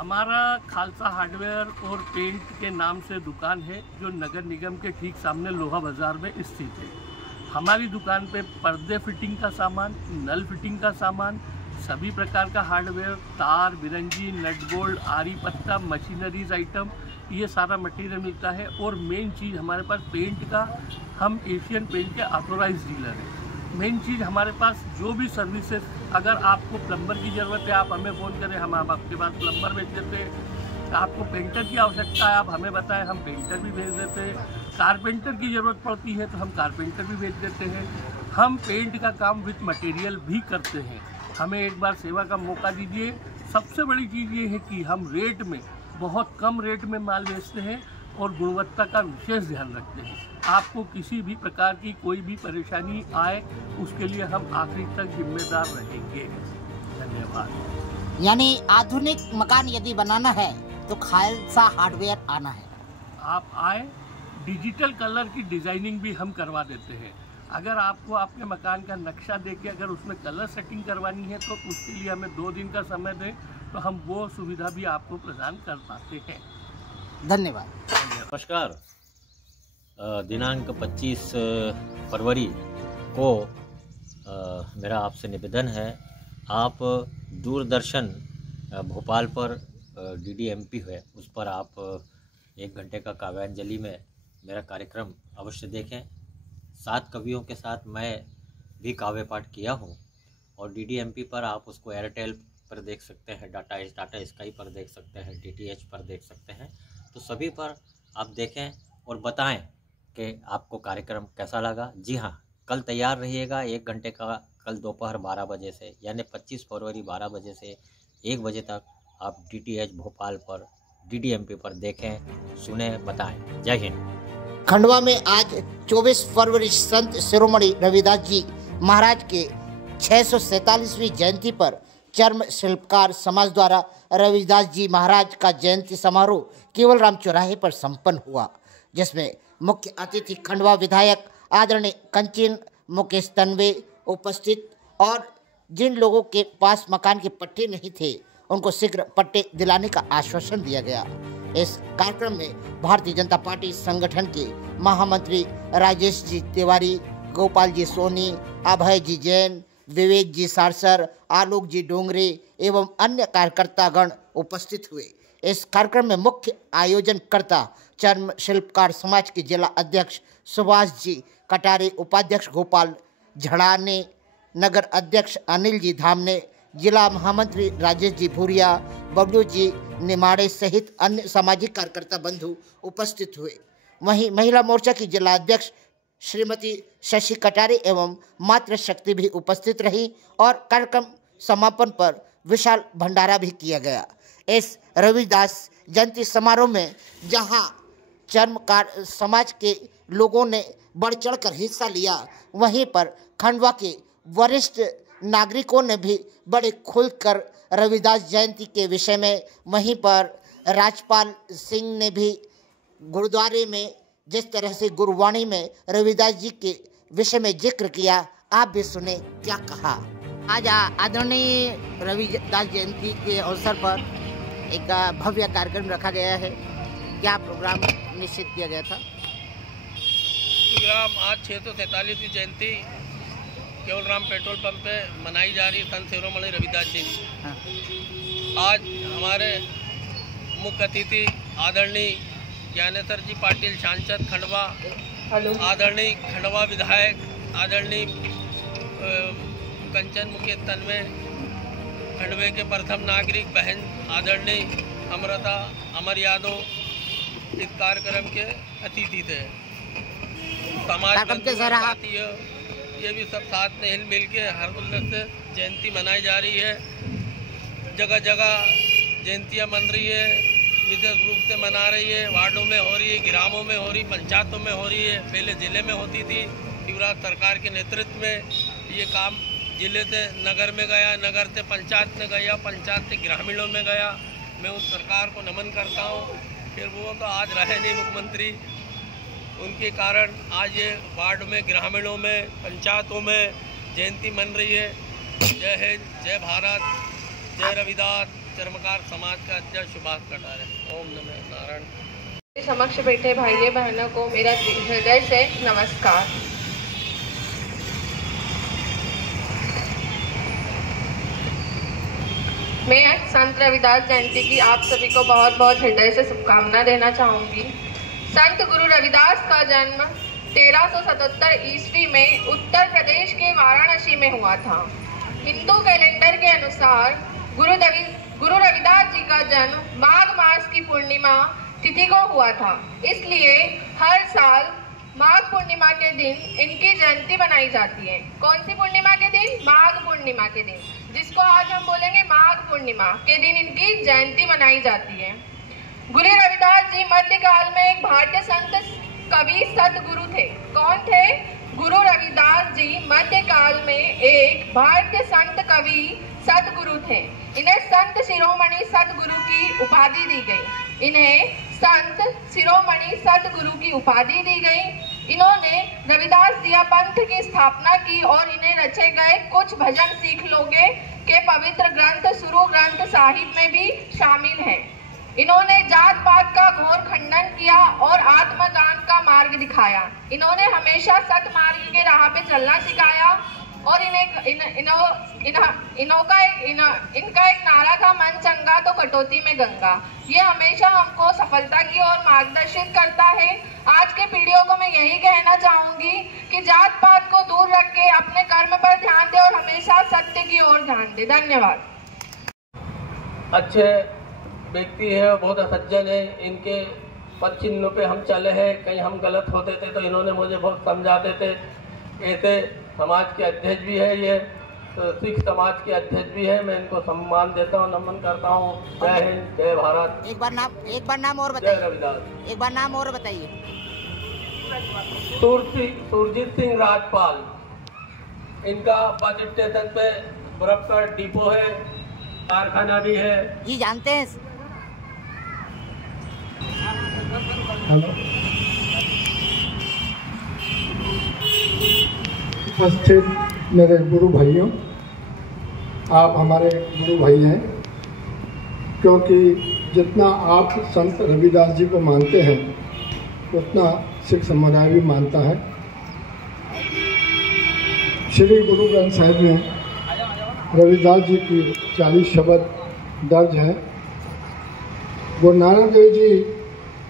हमारा खालसा हार्डवेयर और पेंट के नाम से दुकान है जो नगर निगम के ठीक सामने लोहा बाज़ार में स्थित है। हमारी दुकान पे पर्दे फिटिंग का सामान, नल फिटिंग का सामान, सभी प्रकार का हार्डवेयर, तार, बिरंगी, नट बोल्ट, आरी पत्ता, मशीनरीज आइटम, ये सारा मटेरियल मिलता है। और मेन चीज़ हमारे पास पेंट का, हम एशियन पेंट के ऑथोराइज डीलर हैं। मेन चीज़ हमारे पास जो भी सर्विसेज, अगर आपको प्लम्बर की ज़रूरत है आप हमें फ़ोन करें, हम आपके पास प्लम्बर भेज देते हैं। आपको पेंटर की आवश्यकता है आप हमें बताएं, हम पेंटर भी भेज देते हैं। कारपेंटर की ज़रूरत पड़ती है तो हम कारपेंटर भी भेज देते हैं। हम पेंट का काम विथ मटेरियल भी करते हैं। हमें एक बार सेवा का मौका दीजिए। सबसे बड़ी चीज़ ये है कि हम रेट में, बहुत कम रेट में माल बेचते हैं और गुणवत्ता का विशेष ध्यान रखते हैं। आपको किसी भी प्रकार की कोई भी परेशानी आए उसके लिए हम आखिरी तक जिम्मेदार रहेंगे। धन्यवाद। यानी आधुनिक मकान यदि बनाना है तो खालसा हार्डवेयर आना है। आप आए, डिजिटल कलर की डिज़ाइनिंग भी हम करवा देते हैं। अगर आपको आपके मकान का नक्शा देके अगर उसमें कलर सेटिंग करवानी है तो उसके लिए हमें 2 दिन का समय दें तो हम वो सुविधा भी आपको प्रदान कर पाते हैं। धन्यवाद। नमस्कार। दिनांक 25 फरवरी को मेरा आपसे निवेदन है, आप दूरदर्शन भोपाल पर DDMP है उस पर आप 1 घंटे का काव्यांजलि में मेरा कार्यक्रम अवश्य देखें। 7 कवियों के साथ मैं भी काव्य पाठ किया हूँ और DDMP पर आप उसको एयरटेल पर देख सकते हैं, टाटा स्काई पर देख सकते हैं, DTH पर देख सकते हैं। तो सभी पर आप देखें और बताएं कि आपको कार्यक्रम कैसा लगा। जी हाँ, कल तैयार रहिएगा 1 घंटे का, कल दोपहर 12 बजे से, यानी 25 फरवरी 12 बजे से 1 बजे तक आप DTH भोपाल पर DDMP पर देखें, सुने, बताएं। जय हिंद। खंडवा में आज 24 फरवरी संत शिरोमणि रविदास जी महाराज के 647वीं जयंती पर चर्म शिल्पकार समाज द्वारा रविदास जी महाराज का जयंती समारोह केवलराम चौराहे पर संपन्न हुआ, जिसमें मुख्य अतिथि खंडवा विधायक आदरणीय कंचन मुकेश तन्वे उपस्थित और जिन लोगों के पास मकान के पट्टे नहीं थे उनको शीघ्र पट्टे दिलाने का आश्वासन दिया गया। इस कार्यक्रम में भारतीय जनता पार्टी संगठन के महामंत्री राजेश जी तिवारी, गोपाल जी सोनी, अभय जी जैन, विवेक जी सारसर, आलोक जी डोंगरे एवं अन्य कार्यकर्तागण उपस्थित हुए। इस कार्यक्रम में मुख्य आयोजनकर्ता चर्म शिल्पकार समाज के जिला अध्यक्ष सुभाष जी कटारे, उपाध्यक्ष गोपाल झड़ाने, नगर अध्यक्ष अनिल जी धामने, जिला महामंत्री राजेश जी भूरिया, बबलू जी निमाड़े सहित अन्य सामाजिक कार्यकर्ता बंधु उपस्थित हुए। वहीं महिला मोर्चा की जिला अध्यक्ष श्रीमती शशि कटारे एवं मातृ शक्ति भी उपस्थित रही और कार्यक्रम समापन पर विशाल भंडारा भी किया गया। इस रविदास जयंती समारोह में जहां चर्मकार समाज के लोगों ने बढ़ चढ़कर हिस्सा लिया, वहीं पर खंडवा के वरिष्ठ नागरिकों ने भी बड़े खुलकर रविदास जयंती के विषय में, वहीं पर राजपाल सिंह ने भी गुरुद्वारे में जिस तरह से गुरुवाणी में रविदास जी के विषय में जिक्र किया, आप भी सुने क्या कहा। आज आदरणीय रविदास जयंती के अवसर पर एक भव्य कार्यक्रम रखा गया है। क्या प्रोग्राम निश्चित किया गया था? प्रोग्राम आज 643वीं जयंती केवलराम पेट्रोल पंप पे मनाई जा रही संत शिरोमणि रविदास जी। हाँ। आज हमारे मुख्य अतिथि आदरणीय ज्ञानेश्वर जी पाटिल सांसद खंडवा, आदरणीय खंडवा विधायक आदरणीय कंचन मुकेश तन्वे, खंडवे के प्रथम नागरिक बहन आदरणीय अमृता अमर यादव इस कार्यक्रम के अतिथि थे। समाज के ये भी सब साथ में हिल मिल के हर उल्लास से जयंती मनाई जा रही है। जगह जगह जयंतियाँ मन रही है, विशेष रूप से मना रही है। वार्डों में हो रही है, ग्रामों में हो रही, पंचायतों में हो रही है। पहले ज़िले में होती थी। युवराज सरकार के नेतृत्व में ये काम ज़िले से नगर में गया, नगर से पंचायत में गया, पंचायत से ग्रामीणों में गया। मैं उस सरकार को नमन करता हूँ। फिर वो तो आज रहे नहीं मुख्यमंत्री, उनके कारण आज ये वार्ड में, ग्रामीणों में, पंचायतों में जयंती मन रही है। जय हिंद, जय भारत, जय रविदास, चर्मकार समाज का अध्यक्ष सुभाष कटारे। ओम नमः नारायण। समक्ष बैठे भाइयों बहनों को मेरा हृदय से नमस्कार। मैं संत रविदास जयंती की आप सभी को बहुत बहुत हृदय से शुभकामना देना चाहूँगी। संत गुरु रविदास का जन्म 1377 ईस्वी में उत्तर प्रदेश के वाराणसी में हुआ था। हिंदू कैलेंडर के अनुसार गुरु रविदास जी का जन्म माघ मास की पूर्णिमा तिथि को हुआ था, इसलिए हर साल माघ पूर्णिमा के दिन इनकी जयंती मनाई जाती है। कौन सी पूर्णिमा के दिन? माघ पूर्णिमा के दिन, जिसको आज हम बोलेंगे माघ पूर्णिमा के दिन इनकी जयंती मनाई जाती है। गुरु रविदास जी मध्यकाल में एक भारतीय संत कवि सतगुरु थे। कौन थे? गुरु रविदास जी मध्यकाल में एक भारतीय संत कवि सतगुरु थे। इन्हें संत शिरोमणि सतगुरु की उपाधि दी गई। इन्हें संत शिरोमणि सतगुरु की उपाधि दी गई। इन्होंने रविदास दिया पंथ की स्थापना की और इन्हें रचे गए कुछ भजन सीख लोगे के पवित्र ग्रंथ सुरु ग्रंथ साहिब में भी शामिल हैं। इन्होंने जात पात का घोर खंडन किया और आत्मदान का मार्ग दिखाया। इन्होंने हमेशा सत मार्ग के राह पे चलना सिखाया और इनका एक नारा था, मन चंगा तो कटौती में गंगा। ये हमेशा हमको सफलता की ओर मार्गदर्शित करता है। आज के पीढ़ियों को मैं यही कहना चाहूंगी कि जात पात को दूर रख के अपने कर्म पर ध्यान दे और हमेशा सत्य की ओर ध्यान दे। धन्यवाद। अच्छे व्यक्ति है, बहुत सज्जन है। इनके पद चिन्हों पे हम चले हैं। कहीं हम गलत होते थे तो इन्होंने मुझे बहुत समझाते थे। ऐसे समाज के अध्यक्ष भी है, ये तो सिख समाज के अध्यक्ष भी है। मैं इनको सम्मान देता हूँ, नमन करता हूँ। जय हिंद, जय भारत। एक बार नाम और बताइए। जय रविदास। एक बार नाम और बताइए। सुरजीत सिंह राजपाल। इनका बस स्टेशन पे बर्फ का डिपो है, कारखाना भी है। जी जानते हैं। उपस्थित मेरे गुरु भाइयों, आप हमारे गुरु भाई हैं, क्योंकि जितना आप संत रविदास जी को मानते हैं उतना सिख समुदाय भी मानता है। श्री गुरु ग्रंथ साहिब में रविदास जी की 40 शब्द दर्ज हैं। गुरु नानक देव जी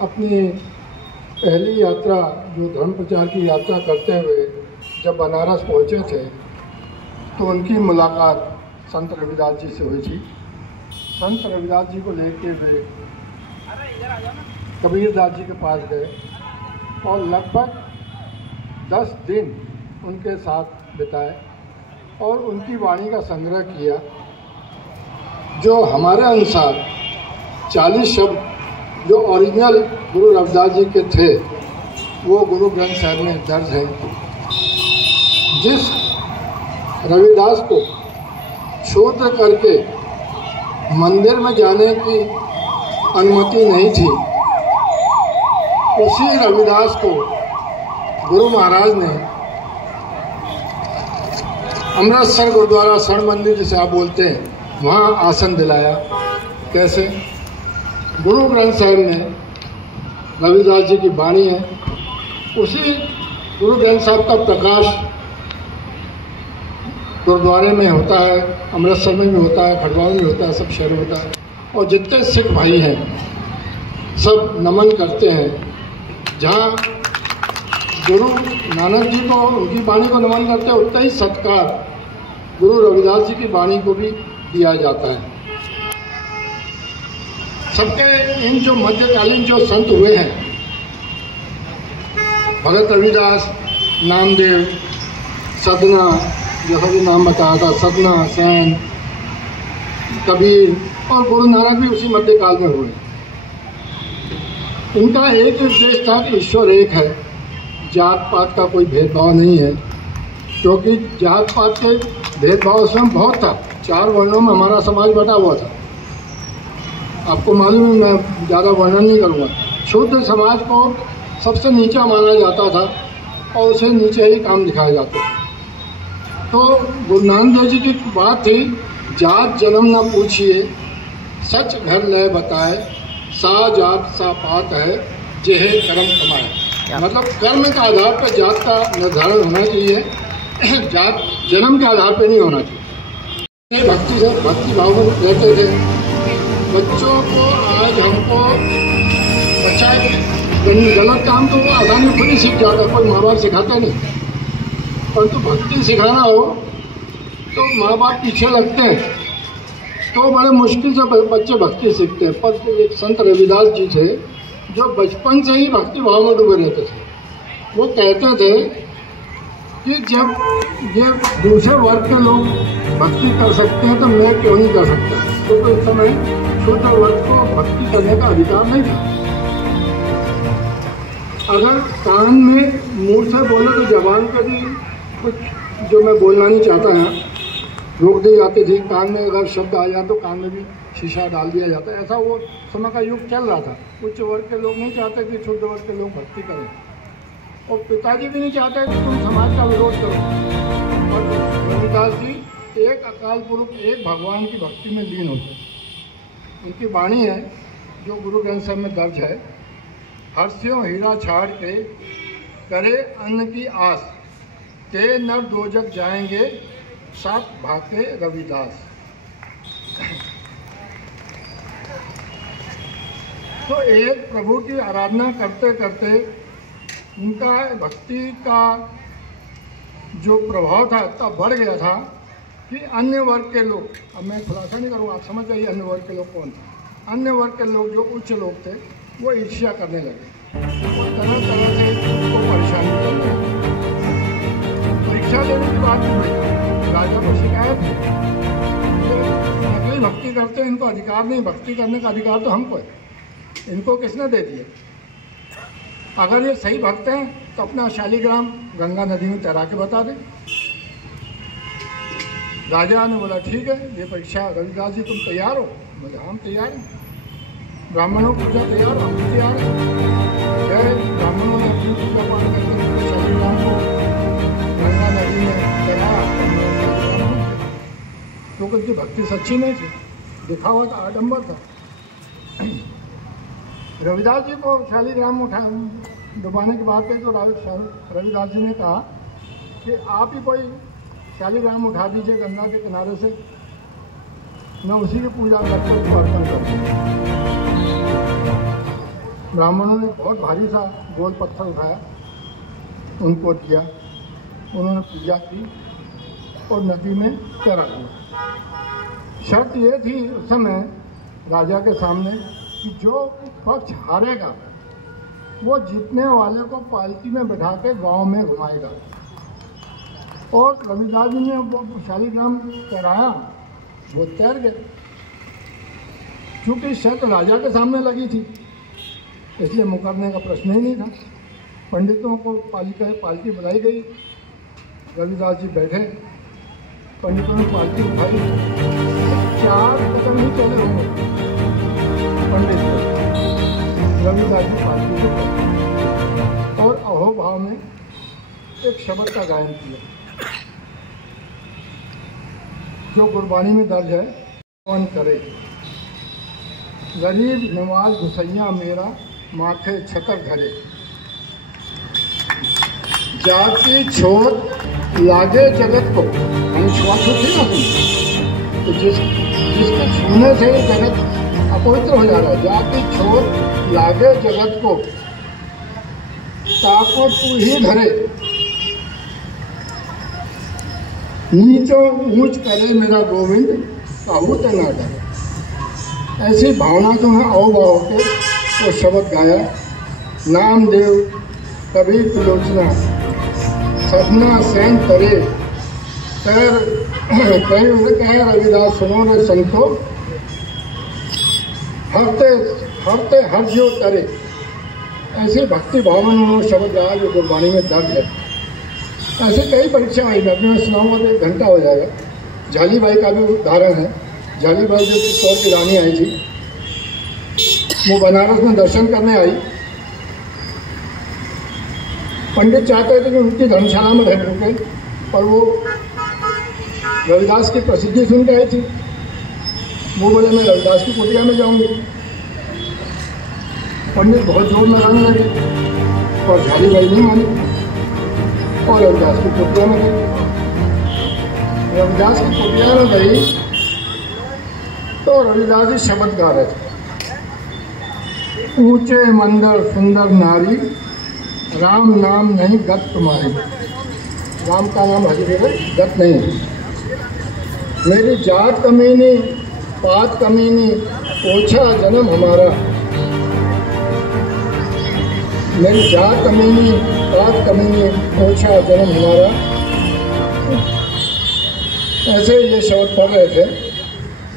अपनी पहली यात्रा, जो धर्म प्रचार की यात्रा करते हुए जब बनारस पहुँचे थे, तो उनकी मुलाकात संत रविदास जी से हुई थी। संत रविदास जी को लेते हुए कबीरदास जी के पास गए और लगभग 10 दिन उनके साथ बिताए और उनकी वाणी का संग्रह किया, जो हमारे अनुसार 40 शब्द जो ओरिजिनल गुरु रविदास जी के थे वो गुरु ग्रंथ साहिब में दर्ज है। जिस रविदास को शूद्र करके मंदिर में जाने की अनुमति नहीं थी, उसी रविदास को गुरु महाराज ने अमृतसर गुरुद्वारा स्वर्ण मंदिर जिसे आप बोलते हैं, वहाँ आसन दिलाया। कैसे? गुरु ग्रंथ साहिब में रविदास जी की वाणी है। उसी गुरु ग्रंथ साहिब का प्रकाश गुरुद्वारे में होता है, अमृतसर में भी होता है, खड़गवाल में होता है, सब शहर में होता है। और जितने सिख भाई हैं सब नमन करते हैं। जहाँ गुरु नानक जी को, उनकी वाणी को नमन करते हैं, उतना ही सत्कार गुरु रविदास जी की वाणी को भी दिया जाता है। सबके इन जो मध्यकालीन जो संत हुए हैं, भगत रविदास, नामदेव, सदना, जैसा भी नाम बताया था, सदना, सैन, कबीर और गुरु नानक भी उसी मध्यकाल में हुए। इनका एक उद्देश्य था कि ईश्वर एक है, जात पात का कोई भेदभाव नहीं है, क्योंकि जात पात के भेदभाव उसमें बहुत था। 4 वर्णों में हमारा समाज बटा हुआ था। आपको मालूम है, मैं ज़्यादा वर्णन नहीं करूँगा। शूद्र समाज को सबसे नीचा माना जाता था और उसे नीचे ही काम दिखाया जाता था। तो गुरु नानक देव जी की बात थी, जात जन्म न पूछिए, सच घर लय बताए, सा जात सा पात है, जेहे कर्म कमाए। मतलब कर्म के आधार पर जात का निर्धारण होना चाहिए, जात जन्म के आधार पर नहीं होना चाहिए। भक्ति से भक्ति भाव में रहते थे। बच्चों को आज हमको बच्चा गलत काम तो वो आसानी खुद ही सीख जाता, कोई माँ बाप सिखाता नहीं। परंतु भक्ति सिखाना हो तो माँ बाप पीछे लगते हैं, तो बड़े मुश्किल से बच्चे भक्ति सीखते हैं। पर एक संत रविदास जी थे जो बचपन से ही भक्ति भाव में डूबे रहते थे। वो कहते थे कि जब ये दूसरे वर्ग के लोग भक्ति कर सकते हैं तो मैं क्यों नहीं कर सकता। तो इस समय छोटे वर्ग को भक्ति करने का अधिकार नहीं था। अगर कान में मुंह से बोले तो जबान का भी कुछ जो मैं बोलना नहीं चाहता है रोक दी जाती थी। कान में अगर शब्द आ जाए तो कान में भी शीशा डाल दिया जाता है। ऐसा वो समय का युग चल रहा था। उच्च वर्ग के लोग नहीं चाहते कि छोटे वर्ग के लोग भक्ति करें, और पिताजी भी नहीं चाहते कि तुम समाज का विरोध करो। और रविदास जी एक अकाल पुरुष, एक भगवान की भक्ति में लीन होते। उनकी वाणी है जो गुरु ग्रंथ साहिब में दर्ज है, हर्ष्यों हीरा छाड़ के करे अन्न की आस, ते नर दो जग जाएंगे साथ भाके रविदास। तो एक प्रभु की आराधना करते करते उनका भक्ति का जो प्रभाव था इतना बढ़ गया था कि अन्य वर्ग के लोग, अब मैं खुलासा नहीं करूँगा, आप समझ जाइए अन्य वर्ग के लोग कौन थे। अन्य वर्ग के लोग जो उच्च लोग थे वो ईर्ष्या करने लगे, वो तरह तरह से उनको परेशानी करने लगे। परीक्षा लेने की बात नहीं हुई, राजा को शिकायत है नकली भक्ति करते हैं, इनको अधिकार नहीं, भक्ति करने का अधिकार तो हमको है, इनको किसने दे दिया। अगर ये सही भक्त हैं तो अपना शालिग्राम गंगा नदी में तैरा के बता दें। राजा ने बोला ठीक है, ये परीक्षा, रविदास जी तुम तैयार हो? बोले हम तैयार हैं। ब्राह्मणों की पूजा तैयार, हम भी तैयार हैं। गए ब्राह्मणों ने अपनी पूजा पाठ करके शालिग्राम को गंगा नदी में तैराया, क्योंकि उनकी भक्ति सच्ची नहीं थी, दिखावा था, आडंबर था। रविदास जी को शालिग्राम उठा डुबाने की बात कही तो रविदास जी ने कहा कि आप ही कोई शालिग्राम उठा दीजिए गंगा के किनारे से, मैं उसी की पूजा करके उसको अर्पण कर दूँ। ब्राह्मणों ने बहुत भारी सा गोल पत्थर उठाया, उनको दिया, उन्होंने पूजा की और नदी में तैरा दिया। शर्त ये थी उस समय राजा के सामने कि जो पक्ष हारेगा वो जीतने वाले को पालकी में बैठा के गाँव में घुमाएगा। और रविदास जी ने वो शालिग्राम तैराया, वो तैर गए। चूँकि शर्त राजा के सामने लगी थी इसलिए मुकरने का प्रश्न ही नहीं था। पंडितों को पालकी बुलाई गई, रविदास जी बैठे, पंडितों ने पालकी उठाई, 4 कदम ही चले होंगे पंडित रविदास जी पालकी को और अहो भाव में एक शब्द का गायन किया जो गुरबानी में दर्ज है, कौन करे गरीब नवाज घुसैया मेरा माथे छतर धरे, जाति छोड़ लागे जगत को। हम छुआछूत थी ना तुम, तो जिसको छूने से जगत अपवित्र हो जा रहा है। जाति छोड़ लागे जगत को, ताको तू ही धरे, नीचो ऊंच करे मेरा गोविंद, काहू ते ना डरे। ऐसी भावना जो है आओ भाव के वो शब्द गाया। नामदेव कबीर त्रिलोचना सपना सैन तरे, कह रविदास सुनो रे संतो, हरते हरते हर्षो तरे। ऐसे भक्ति भाव में शब्द गाया जो गुरबाणी में दर्ज है। ऐसे कई परीक्षा आई, मैं सुनाऊंगा तो 1 घंटा हो जाएगा। झालीबाई का भी उदाहरण है। झालीबाई जो चित्तौड़ की रानी आई थी, वो बनारस में दर्शन करने आई। पंडित चाहते थे कि उनकी धर्मशाला में रह रुके, पर वो रविदास की प्रसिद्धि सुन के आई थी। वो बोले मैं रविदास की कुटिया में जाऊंगी। पंडित बहुत जोर लगाने लगे और झाली भाई नहीं मानी और रविदास की कुटिया में गई। रविदास की कुटिया में गई तो रविदास जी शब्द गा रहे थे, ऊंचे मंदिर सुंदर नारी, राम नाम नहीं गत तुम्हारी। राम का नाम हजरे गत नहीं। मेरी जात कमीनी पात कमीनी, ओछा जन्म हमारा। मेरी जात कमीनी पात कमीनी, ओछा जन्म हमारा। ऐसे ये शब्द पढ़ रहे थे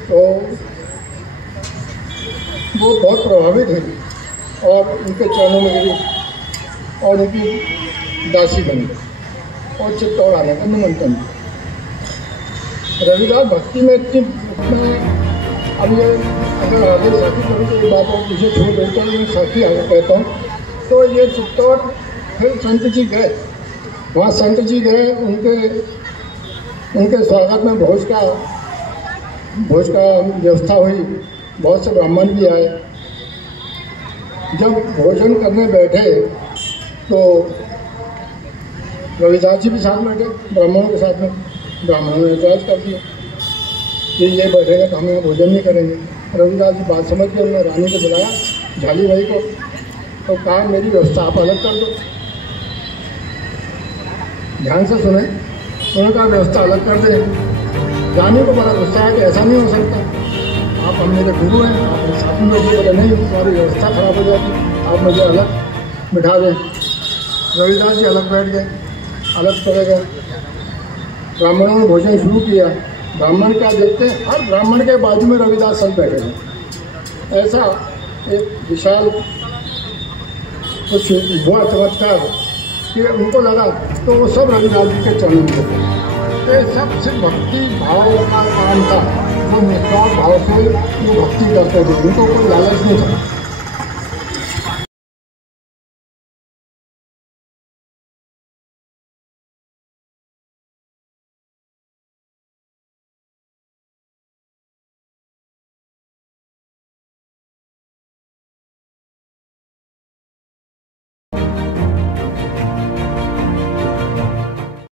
तो वो बहुत प्रभावित हुई और उनके चरणों में गिरी और उनकी दासी बनी और चित्तौड़ आने का निमंत्रण। रविदास भक्ति में इतनी अब ये अगर आगे साथी कभी कोई बात और पीछे छोड़ देता हूँ, मैं साथी आगे कहता हूँ, तो ये चित्तौड़ फिर संत जी गए। वहाँ संत जी गए, उनके स्वागत में भोज का व्यवस्था हुई। बहुत से ब्राह्मण भी आए। जब भोजन करने बैठे तो रविदास जी भी साथ में बैठे ब्राह्मणों के साथ में। ब्राह्मणों ने एतराज कर दिया कि ये बैठेगा तो हम यहाँ भोजन नहीं करेंगे। रविदास जी बात समझ के उन्होंने रानी को बुलाया, झाली भाई को, तो कहा मेरी व्यवस्था आप अलग कर दो। ध्यान से सुने, उन्होंने कहा व्यवस्था अलग कर दे। रानी को बड़ा गुस्सा है कि ऐसा नहीं हो सकता, आप हम मेरे गुरु हैं, आप मेरे साथ में बैठिए। बोले नहीं, तुम्हारी व्यवस्था खराब हो जाती, आप मुझे अलग बिठा दें। रविदास जी अलग बैठ गए, अलग चले गए। ब्राह्मणों ने भोजन शुरू किया। ब्राह्मण क्या देखते हैं, हर ब्राह्मण के बाजू में रविदास संत बैठे थे। ऐसा एक विशाल कुछ हुआ चमत्कार कि उनको लगा तो वो सब रविदास जी के चरणों में थे। ये सब सिर्फ भक्ति भाव का काम था। वो निष्काम भाव से वो भक्ति करते थे, उनको कोई लालच नहीं था।